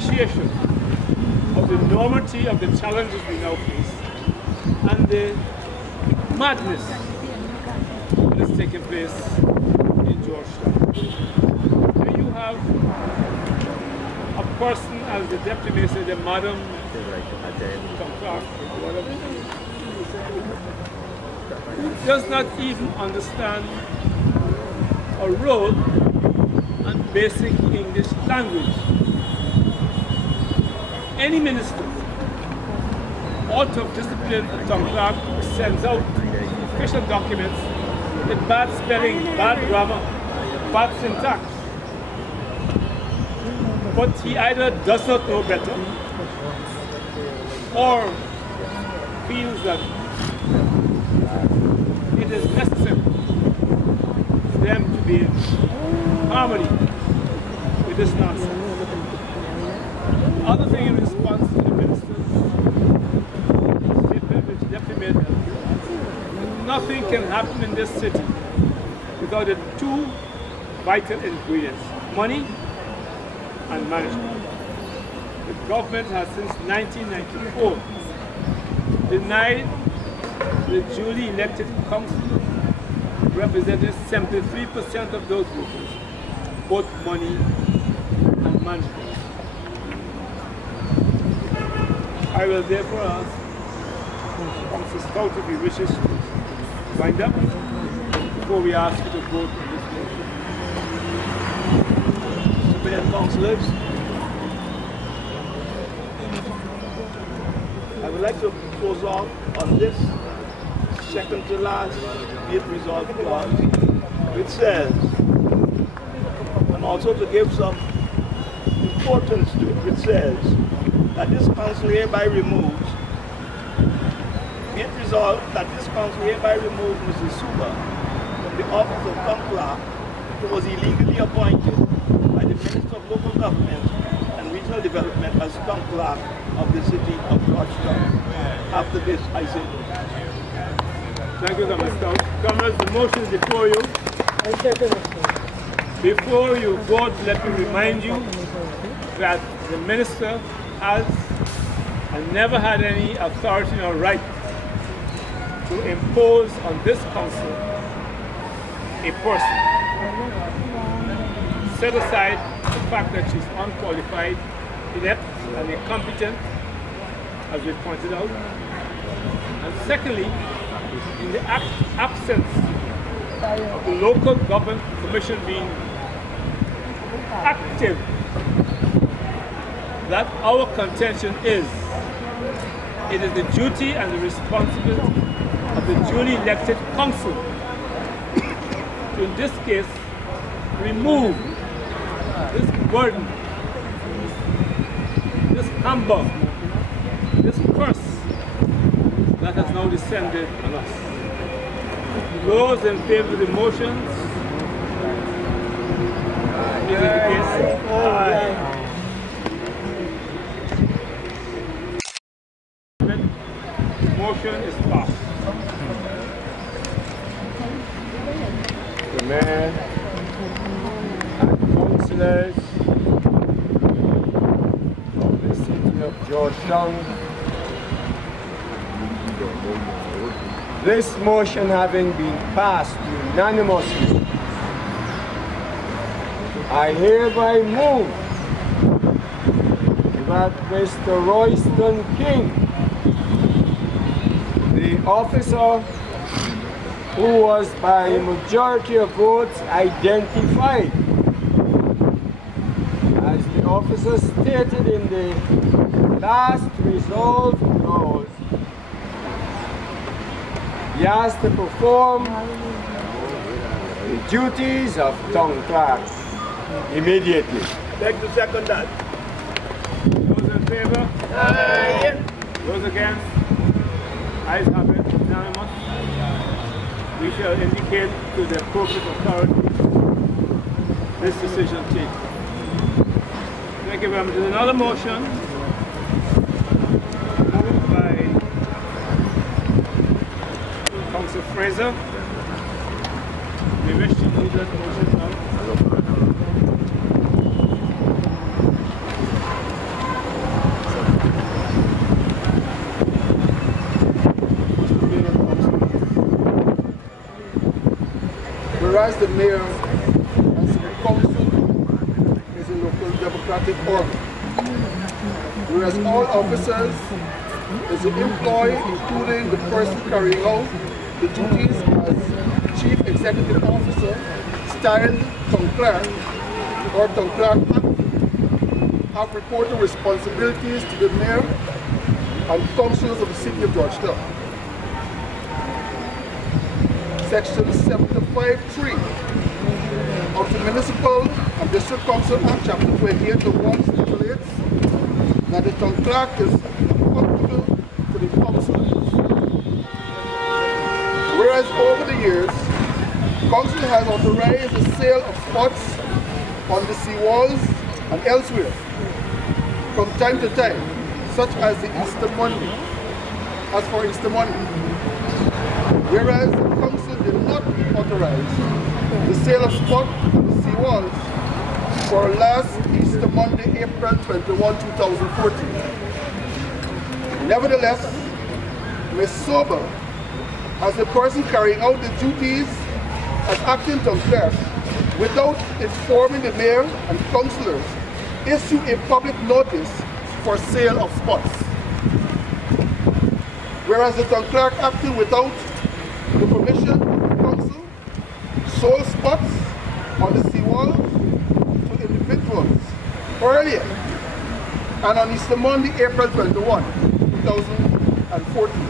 appreciation of the enormity of the challenges we now face and the madness that is taking place in Georgetown. Here you have a person as the deputy mayor said, the Madam Tom Clark, whatever, who does not even understand or wrote and basic English language. Any minister out of discipline, Tom Clark sends out official documents with bad spelling, bad grammar, bad syntax. But he either does not know better or feels that it is necessary for them to be in harmony with this nonsense. Other thing in response to the minister's statement, which deputy mayor, nothing can happen in this city without the two vital ingredients, money and management. The government has since 1994 denied the duly elected council representing 73% of those voters both money and management. I will therefore ask Councillor Stout if he wishes to wind up before we ask you to vote on this motion. Mr. Mayor, councillors, I would like to close off on this second to last be it resolved clause, which says, and also to give some importance to it, which says that this council hereby removes, be it resolved that this council hereby removes Mrs. Suba from the office of Tom Clark, who was illegally appointed by the Minister of Local Government and Regional Development as Tom Clark of the city of Georgetown. After this, I say no. Thank you, Comrade Stout. Comrades, the motion is before you. Before you vote, let me remind you that the minister has and never had any authority or right to impose on this council a person. Set aside the fact that she's unqualified, inept, and incompetent, as we pointed out. And secondly, in the absence of the local government commission being active, that our contention is, it is the duty and the responsibility of the duly elected council to, in this case, remove this burden, this humbug, this curse that has now descended on us. Those in favor of the motions, indicate aye. Motion is passed. The mayor and councillors of the city of Georgetown, this motion having been passed unanimously, I hereby move that Mr. Royston King, the officer who was by a majority of votes identified as the officer stated in the last resolve clause, he has to perform the duties of Tom Clark immediately. Beg to second that. Those in favor? Aye. Those against? Ayes have it, unanimous. We shall indicate to the appropriate authority this decision taken. Thank you very much. There's another motion moved by Councillor Fraser. We wish to move that motion now. whereas the mayor and city council is a local democratic organ, whereas all officers is an employee, including the person carrying out the duties as Chief Executive Officer, styled Town Clerk or Town Clerk Act, have reported responsibilities to the mayor and councillors of the city of Georgetown. Section 75(3) of the Municipal and District Council Act, Chapter 28(1) stipulates that the Town Clerk is accountable to the councillors. Whereas over the years, Council has authorized the sale of spots on the seawalls and elsewhere from time to time, such as the Easter Monday, as for Easter Monday. Whereas the Council did not authorize the sale of spot on the seawalls for last Easter Monday, April 21, 2014. Nevertheless, Ms. Sober, as the person carrying out the duties as acting town clerk, without informing the mayor and councillors, issued a public notice for sale of spots. Whereas the town clerk, acting without the permission of the council, sold spots on the seawall to individuals earlier and on Easter Monday, April 21, 2014.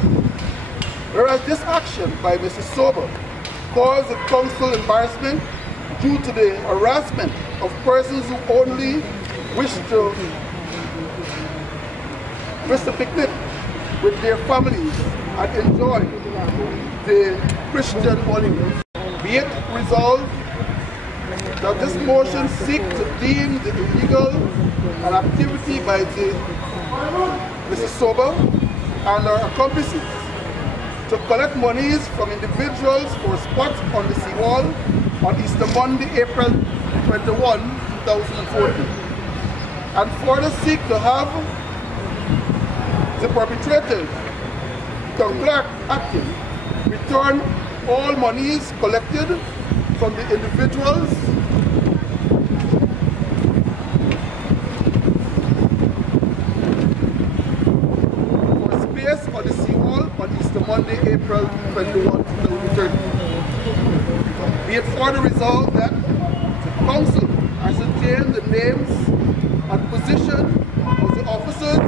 Whereas this action by Mrs. Sober caused the council embarrassment due to the harassment of persons who only wish to picnic with their families and enjoy the Christian holidays. Be it resolved that this motion seeks to deem the illegal an activity by the Mrs. Sober and her accomplices to collect monies from individuals for spots on the seawall on Easter Monday, April 21, 2014, and further seek to have the perpetrators, town clerk acting, return all monies collected from the individuals for space on the seawall on Easter Monday, April 21, 2013. Be it further resolved that the council ascertain the names and position of the officers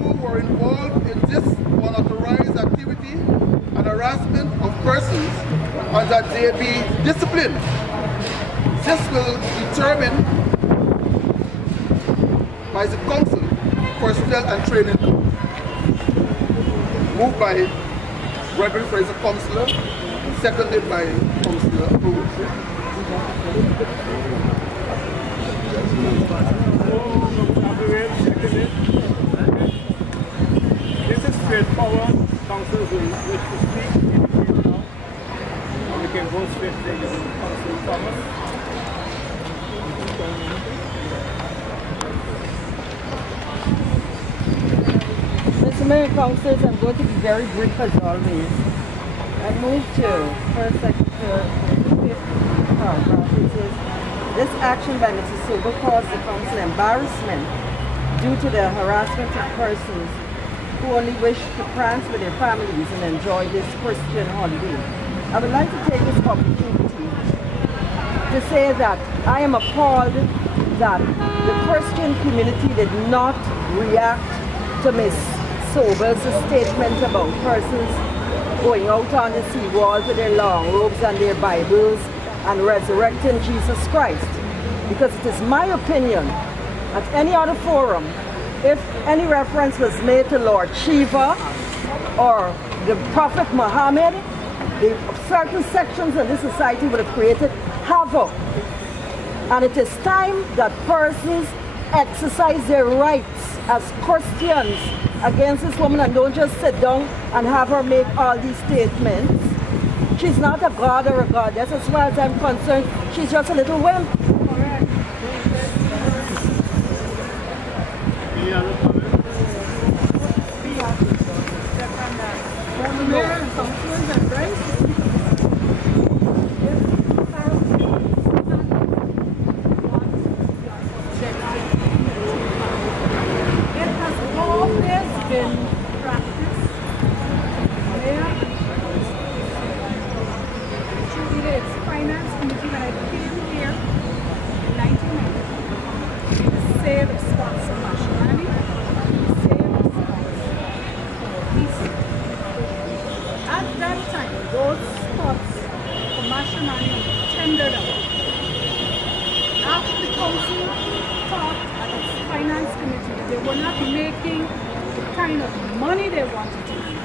who were involved in this unauthorized activity and harassment of persons, and that they be disciplined. This will be determined by the council personnel and training. Moved by Reverend Fraser Councillor, seconded by Councillor Bruce. This is straightforward. Councillors will wish to speak in the field now. And we can go straight to Councillor Thomas. Mr. Mayor, Councillors, I'm going to be very brief as always. I move to first section to fifth paragraph. It says, this action by Mrs. Sober caused the council embarrassment due to the harassment of persons who only wish to prance with their families and enjoy this Christian holiday. I would like to take this opportunity to say that I am appalled that the Christian community did not react to Ms. Sober's statement about persons going out on the seawall with their long robes and their Bibles and resurrecting Jesus Christ. Because it is my opinion, at any other forum, if any reference was made to Lord Shiva or the Prophet Muhammad, the certain sections of this society would have created havoc. And it is time that persons exercise their rights as Christians against this woman and don't just sit down and have her make all these statements. She's not a god or a goddess. As far as I'm concerned, she's just a little wimp. Correct. Any other comments? Mayor and councillors and rights. spots of matrimony, same spots for peace. At that time, those spots for matrimony were tendered out. After the council thought at its finance committee that they were not making the kind of money they wanted to make,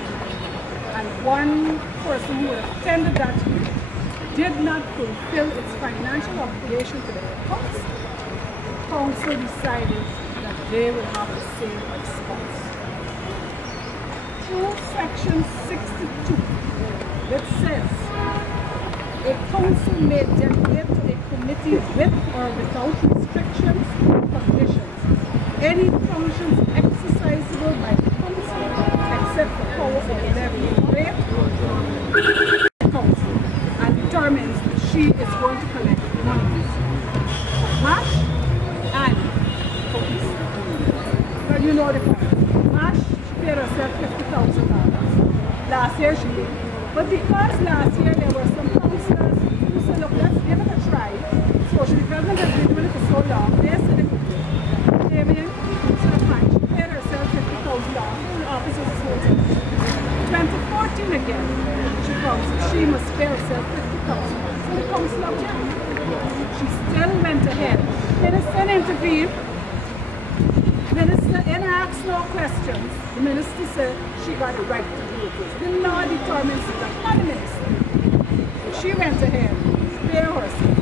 and one person who attended that meeting did not fulfill its financial obligation to the council, council decided that they would have the same response. Through section 62, it says, a council may delegate to a committee with or without restrictions or conditions any functions exercisable by the council except the power of levying rate. The council and determines that she is going to collect money for MASH and for Easter. Well, you know the point. MASH, she paid herself $50,000. Last year she did. But because last year there were some councillors who said, look, let's give it a try. Social development has been doing it for so long. They said it came in, so fine. She paid herself $50,000 in the offices of voting. 2014 again, she promised she must pay herself $50,000. So the council objected. She still went ahead. Minister intervened. Minister asked no questions. The minister said she got a right to do this. The law determines that, not the minister. She went ahead, paid herself,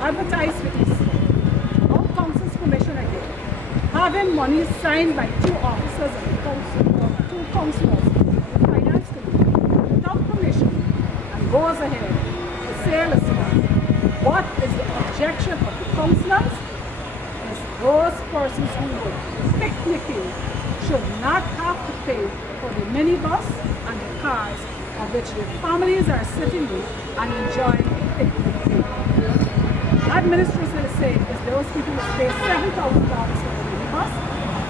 advertised for this, out council's permission again, having money signed by two officers of the council, or two councillors of the finance committee, without permission, and goes ahead to say, listen, what is the objection of the councillors? Is those persons who were picnicking should not have to pay for the minibus and the cars of which their families are sitting in and enjoying a picnic. Administrators say is those people who pay $7,000 for the minibus,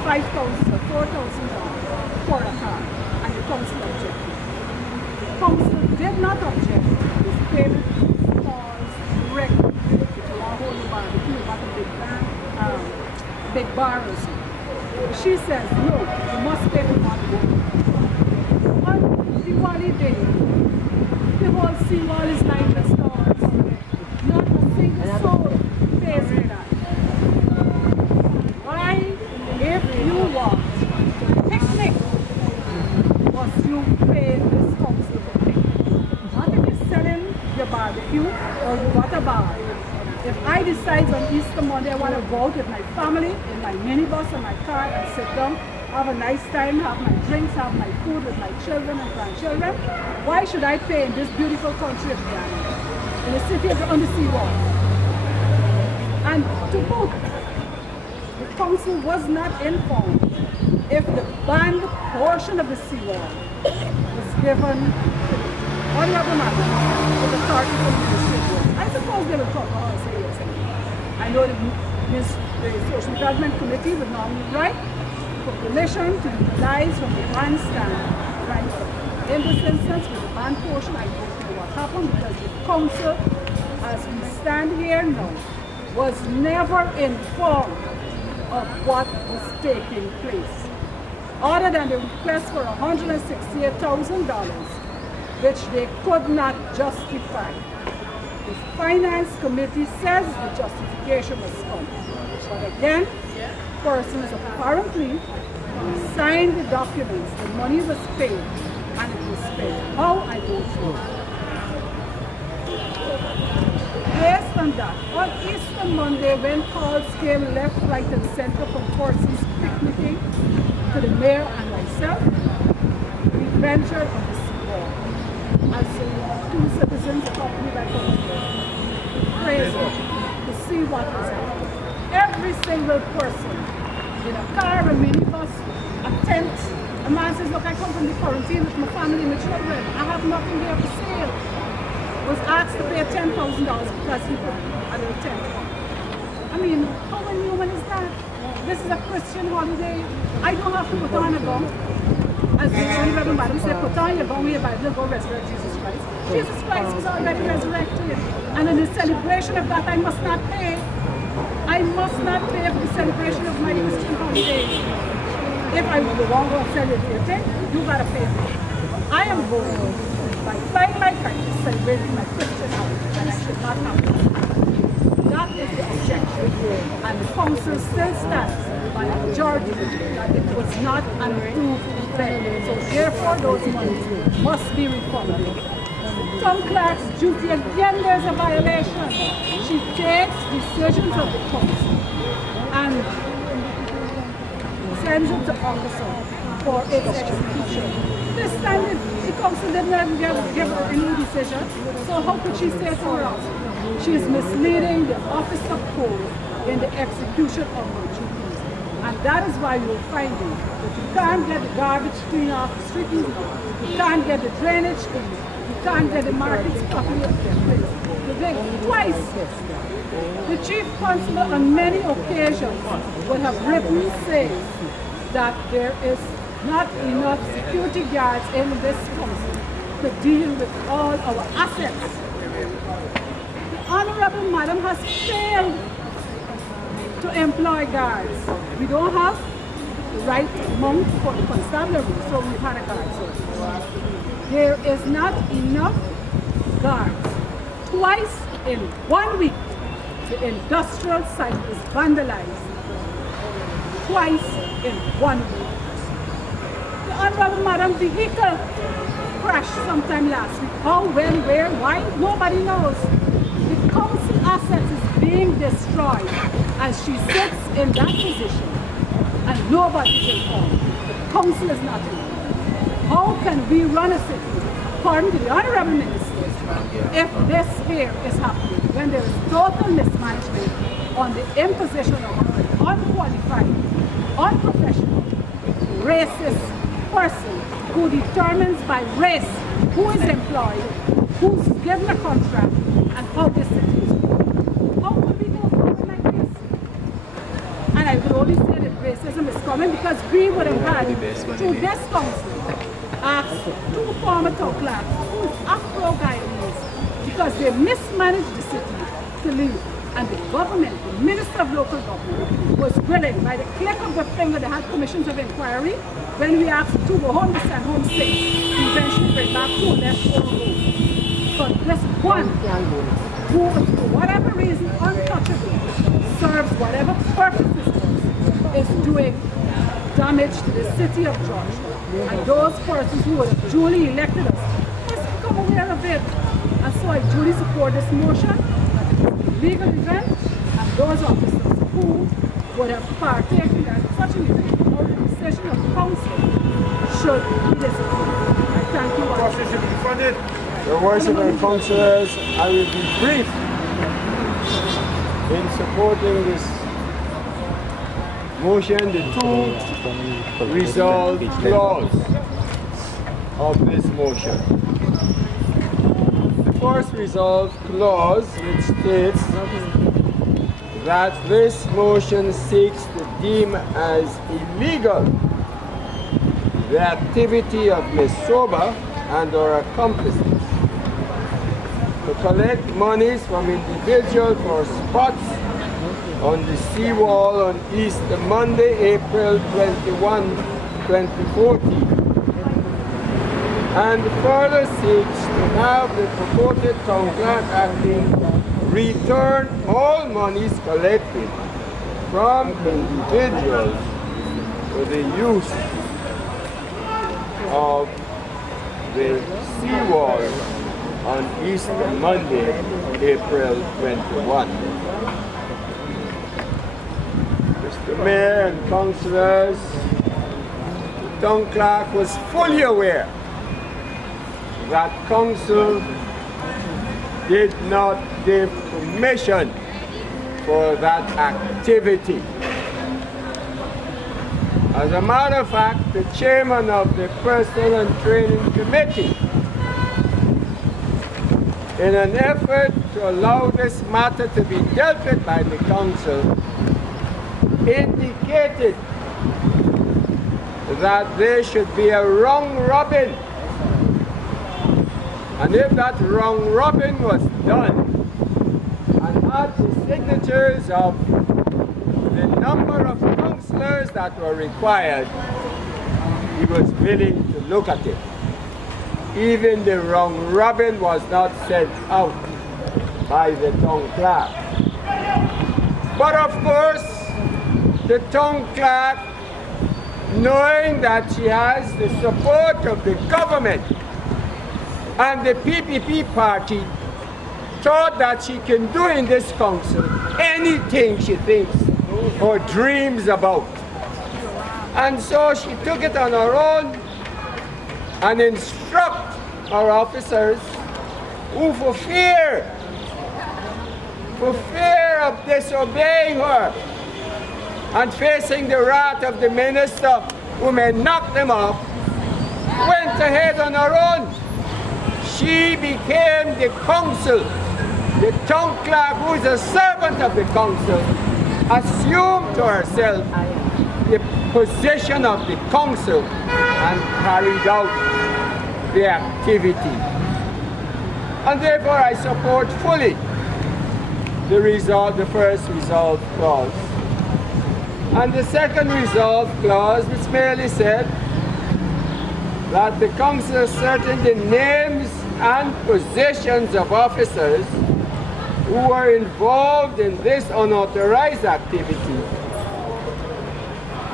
$5,000 or $4,000 for a car, and the council objected. The council did not object. This payment falls regularly. If you want to hold the barbecue, you have a big bar or something. She says, no, you must pay for one day. On Diwali day, the whole seawall is lined with stores. Not a single soul pays for that. Why, if you want to picnic, must you pay this council for picnic? Not if you're selling your barbecue or you got a bar. If I decide on Easter Monday I want to go out with my family in my minibus or my car and sit down, have a nice time, have my drinks, have my food with my children and grandchildren, why should I pay in this beautiful country of Ghana, in the city on the seawall? And to boot, the council was not informed if the banned portion of the seawall was given to the honorable member of the authority from the district. I suppose they will talk about us. I know the Social Development Committee would normally write for permission to utilize from the bandstand. Right? In this instance, with the band portion, I don't know what happened because the council, as we stand here now, was never informed of what was taking place, other than the request for $168,000, which they could not justify. The Finance Committee says the justification was come. But again, persons apparently signed the documents, the money was paid, and it was paid. How? I don't know. Based on that, on Easter Monday, when calls came left, right, and center from persons picnicking to the mayor and myself, we ventured on the seawall. As two citizens accompanied by praise to see what was happening. Every single person in a car, a minibus, a tent. A man says, look, I come from the quarantine with my family and my children. I have nothing here for sale. Was asked to pay $10,000 because he put a little tent on. I mean, how inhuman is that? This is a Christian holiday. I don't have to put on a gown. As the Holy Reverend Madam said, put on your gown, your Bible, go resurrect Jesus Christ. Jesus Christ was already resurrected. And in the celebration of that, I must not pay. I must not pay for the celebration of my Christian holidays. If I would want to celebrate it, you gotta pay for it. I am going by flying my kite, celebrating my Christian holidays, and I should not have to. That is the objection. And the council still stands by a majority that it was not an approved event. So therefore those monies must be refunded. Tom Clark's duty, again there's a violation. She takes decisions of the council and sends it to officer for its execution. This time the council didn't even give her any decision, so how could she say to her officer? She is misleading the office of code in the execution of her duties. And that is why you're finding that you can't get the garbage cleaned off the street, you can't get the drainage cleaned, you can't get the markets properly twice. The chief constable on many occasions would have written saying that there is not enough security guards in this council to deal with all our assets. The Honorable Madam has failed to employ guards. We don't have the right amount for the constabulary, so we've had a guard service. There is not enough guards. Twice in 1 week, the industrial site is vandalized. Twice in 1 week. The Honorable Madam vehicle crashed sometime last week. How, when, where, why? Nobody knows. The council assets is being destroyed as she sits in that position and nobody is informed. The council is not informed. How can we run a city, according to the Honorable Minister, if this here is happening, when there is total mismanagement on the imposition of an unqualified, unprofessional, racist person who determines by race who is employed, who's given a contract, and how this city is run? How could we go forward like this? And I would only say that racism is coming because we would have had, through this council, asked two former town clerks, whose Afro-Guyanese, because they mismanaged the city, to leave. And the government, the Minister of Local Government, was willing, by the click of the finger, they had commissions of inquiry. When we asked to go home, they sent home safe. Eventually bring back 2 left or go. But this one, who, for whatever reason, untouchable, serves whatever purpose this is doing damage to the city of Georgetown. And those persons who would have duly elected us must become aware of it. And so I duly support this motion. Legal event, and those officers who would have partaken in such an event or the decision of the council should be disciplined. I thank you all. Your worship and councillors, I will be brief in supporting this motion, the 2 resolve clause of this motion. First resolve clause, which states that this motion seeks to deem as illegal the activity of Ms. Soba and her accomplices to collect monies from individuals for spots on the seawall on Easter Monday, April 21, 2014. And further seeks to have the purported town clerk acting return all monies collected from individuals for the use of the seawall on Easter Monday, April 21. Mr. Mayor and councillors, the town clerk was fully aware that council did not give permission for that activity. As a matter of fact, the chairman of the Personnel and Training Committee, in an effort to allow this matter to be dealt with by the council, indicated that there should be a round robin. And if that round robin was done, and had the signatures of the number of councillors that were required, he was willing to look at it. Even the round robin was not sent out by the town clerk. But of course, the town clerk, knowing that she has the support of the government and the PPP party, thought that she can do in this council anything she thinks or dreams about. And so she took it on her own and instruct our officers who, for fear of disobeying her and facing the wrath of the minister who may knock them off, went ahead on her own. She became the council. The town clerk, who is a servant of the council, assumed to herself the position of the council and carried out the activity. And therefore I support fully the first resolve clause. And the second resolve clause, which merely said that the council ascertain the names and positions of officers who are involved in this unauthorized activity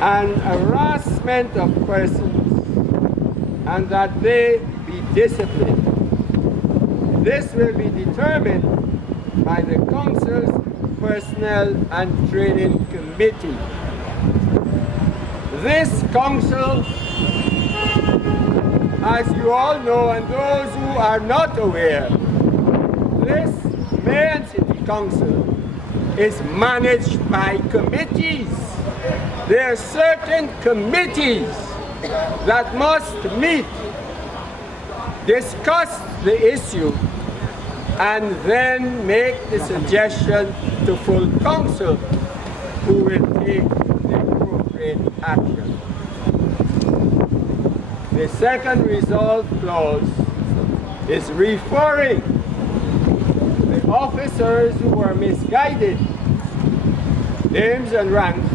and harassment of persons, and that they be disciplined. This will be determined by the council's Personnel and Training Committee. This council, as you all know, and those who are not aware, this Mayor and City Council is managed by committees. There are certain committees that must meet, discuss the issue, and then make the suggestion to full council, who will take the appropriate action. The second resolve clause is referring the officers who were misguided, names and ranks,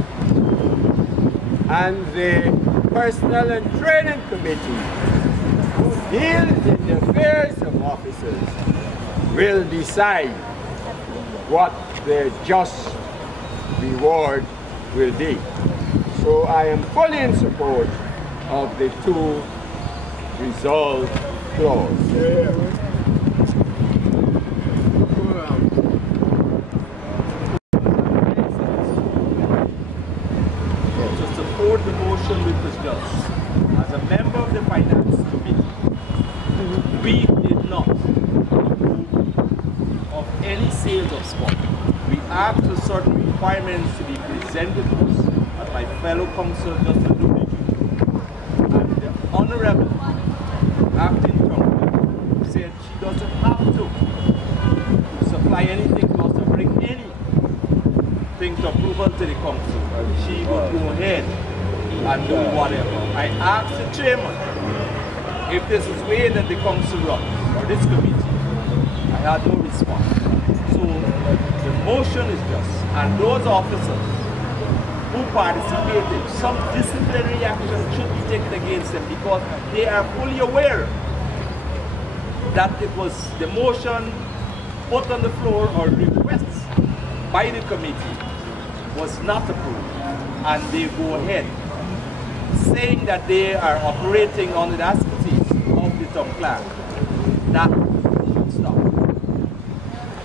and the Personnel and Training Committee, who deals in the affairs of officers, will decide what their just reward will be. So I am fully in support of the two resolve clause. To support the motion which was just, as a member of the Finance Committee, we did not approve of any sales of sport. We asked for certain requirements to be presented to us, as my fellow councillor just alluded to. And the Honourable Acting Town said she doesn't have to supply anything to us, to bring anything to approval to the council. She would go ahead and do whatever. I asked the chairman if this is the way that the council runs, or this committee. I had no response. So the motion is just, and those officers who participated, some disciplinary action should be taken against them, because they are fully aware that it was the motion put on the floor, or requests by the committee, was not approved, and they go ahead saying that they are operating under the auspices of the town clerk. That should stop.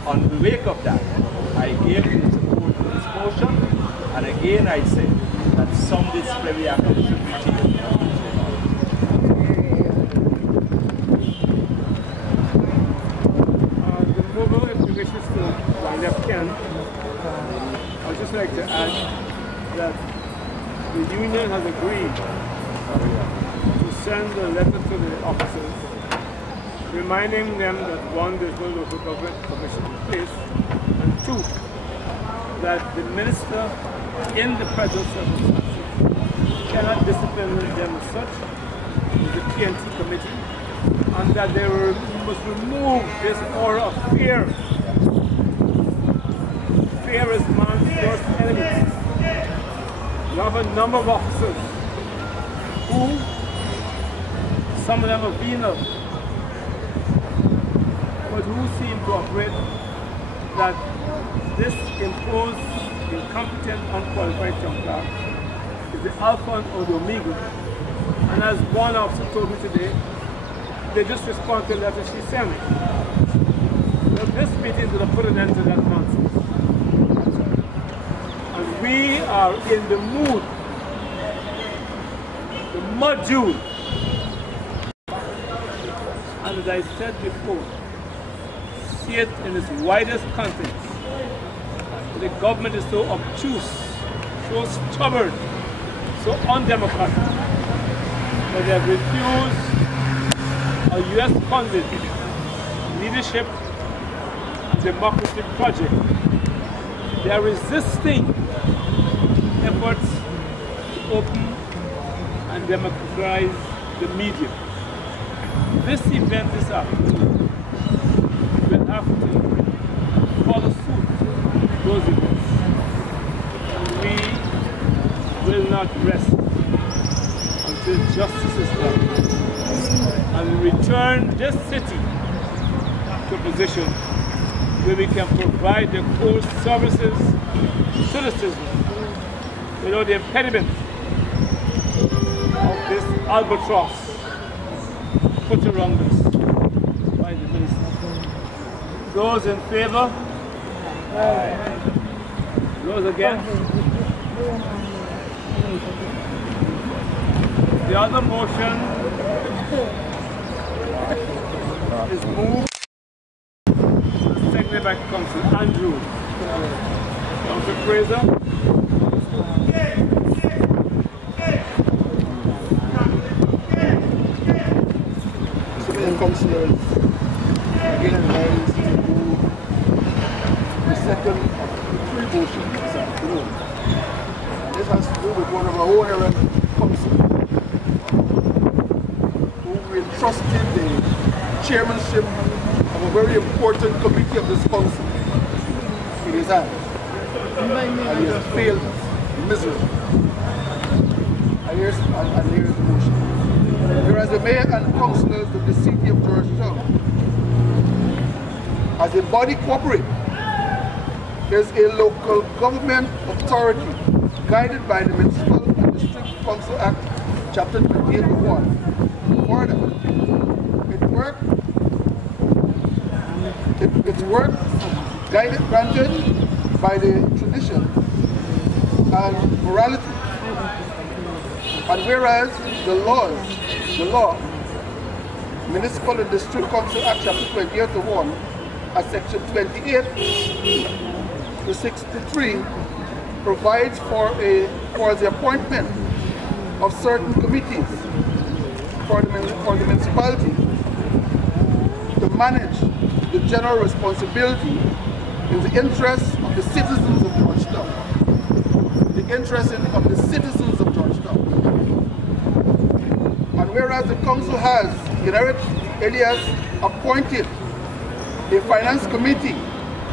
On the wake of that, I gave the support to this motion, and again I say that some disciplinary action should be taken. The mover, if he wishes to wind up, can. I would just like to add that the union has agreed to send a letter to the officers reminding them that one, there's no local government commission in place, and two, that the minister in the present circumstances cannot discipline them as such with the PNT committee, and that they must remove this aura of fear. Fear is man's worst enemy. You have a number of officers who, some of them are venal, but who seem to operate that this imposed, incompetent, unqualified young clerk is the alpha or the omega. And as one officer told me today, they just respond to a letter she sent me. So this meeting is going to put an end to that nonsense. And we are in the mood, the module. And as I said before, see it in its widest context. The government is so obtuse, so stubborn, so undemocratic, that they have refused a US-funded leadership and democracy project. They are resisting efforts to open and democratize the media. This event this afternoon will have to follow suit those events. And we will not rest until justice is done. And return this city to a position where we can provide the core services to the citizens without the impediment of this albatross put around us by the minister. Those in favor? Those against? The other motion is moved, seconded by Councillor Andrews. Councillor Fraser? Councillors, again rise to move the second of the three motions this afternoon. This has to do with one of our own errand councillors who we entrusted the chairmanship of a very important committee of this council in his hands. And he has failed us miserably. And here's the motion. Whereas the mayor and councillors of the city of Georgetown, as a body corporate, is a local government authority guided by the Municipal and District Council Act, Chapter 28(1). Further, its work granted by the tradition and morality. And whereas the law, Municipal and District Council Act Chapter 28(1), at Section 28 to 63, provides for the appointment of certain committees for the municipality to manage the general responsibility in the interests of the citizens of Georgetown. The interests of the citizens of Georgetown. And whereas the council has, Elias appointed a finance committee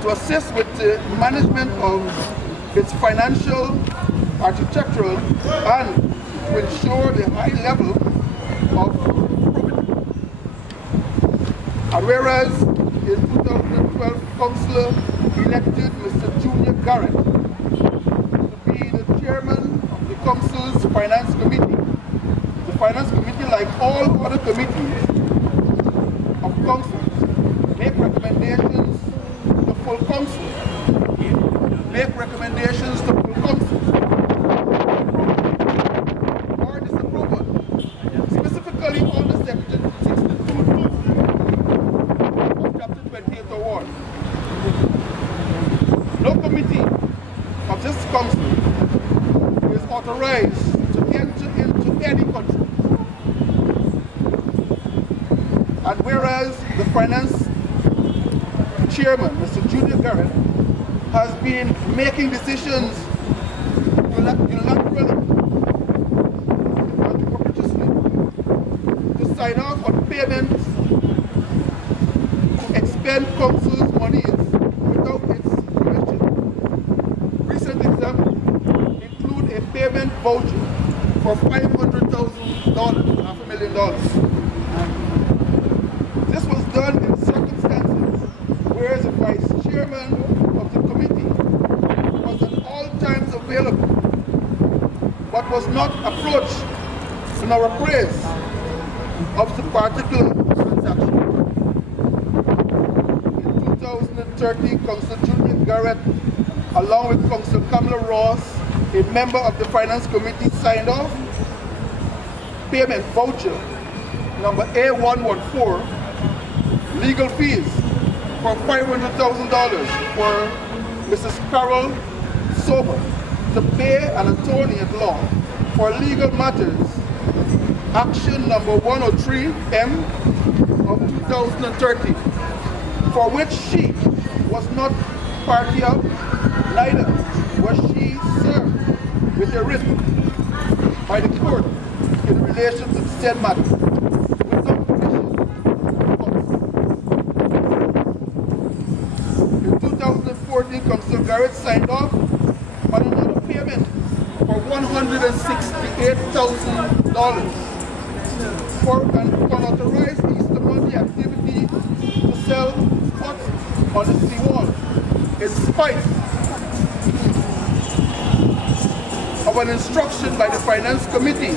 to assist with the management of its financial, architectural, and to ensure the high level of profit. And whereas in 2012, councillor elected Mr. Junior Garrett to be the chairman of the council's finance committee. The finance committee, like all other committees of councils, make recommendations to full council. Make recommendations to full council. Or disapproval. Specifically on the Section 62 of Chapter 28(1). No committee of this council is authorized to enter into any country. And whereas the finance chairman, Mr. Junior Garrett, has been making decisions unilaterally and capriciously to sign off on payments to expend council's monies without its permission. Recent examples include a payment voucher for $500,000, $500,000. This was done in circumstances where the vice chairman of the committee was at all times available, but was not approached in our praise of the particular transaction. In 2013, Councillor Junior Garrett, along with Councillor Kamala Ross, a member of the Finance Committee, signed off payment voucher number A114, legal fees for $500,000 for Mrs. Carol Sober to pay an attorney at law for legal matters, action number 103M of 2013, for which she was not party of, neither was she served with a writ by the court in relation to said matter, without petition. In 2014, Councillor Garrett signed off on another payment for $168,000 for an unauthorized Easter Monday activity to sell spots on the seawall, in spite of an instruction by the Finance Committee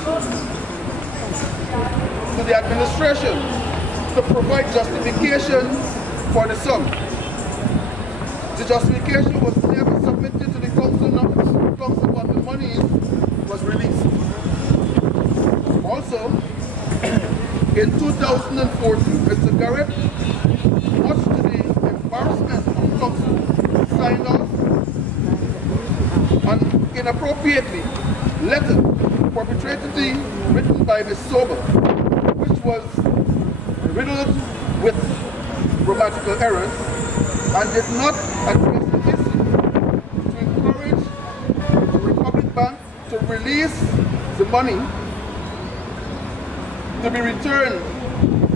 to the administration to provide justification for the sum. The justification was never submitted to the council, but the money was released. Also, in 2014, Mr. Garrett, much to the embarrassment of council, signed off on inappropriately letter perpetually written by Ms. Sober, which was riddled with grammatical errors and did not address the issue to encourage the Republic Bank to release the money to be returned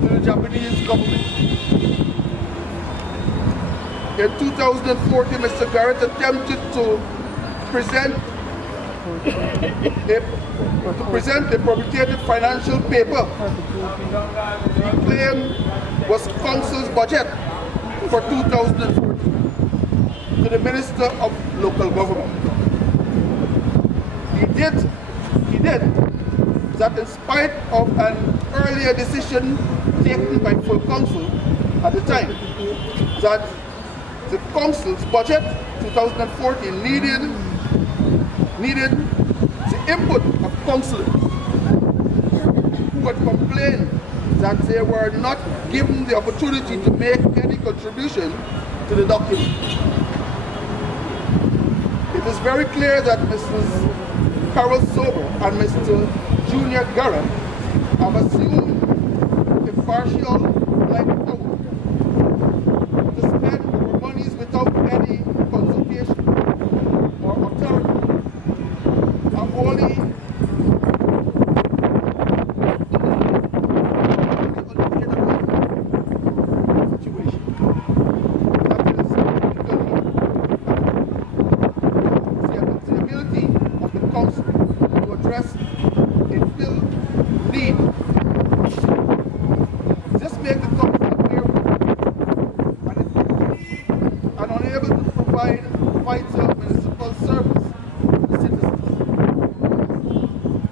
to the Japanese government. In 2014, Mr. Garrett attempted to present a fabricated financial paper he claimed was council's budget for 2014 to the Minister of Local Government. He did that in spite of an earlier decision taken by full council at the time that the council's budget 2014 needed the input of councillors who had complained that they were not given the opportunity to make any contribution to the document. It is very clear that Mrs. Carol Sober and Mr. Junior Garrett have assumed impartial like power to spend our monies without any consultation or authority. Only situation. That is the ability of the council to address a real need. Just make the council and unable to provide vital municipal service to the citizens.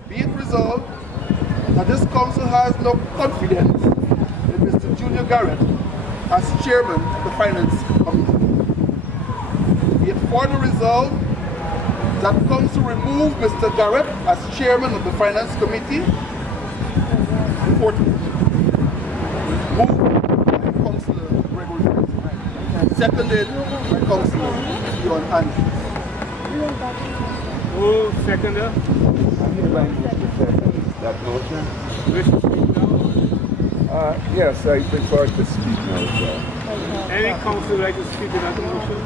Be it resolved that this council has no confidence in Mr. Junior Garrett as chairman of the Finance Committee. Be it further resolved that council remove Mr. Garrett as chairman of the Finance Committee. Moved by Councillor Gregory Fraser. Seconded by Councillor John Andrews. Who seconder? That motion? Wish to speak now? Yes, I prefer to speak now, sir. Any council like to speak in that motion?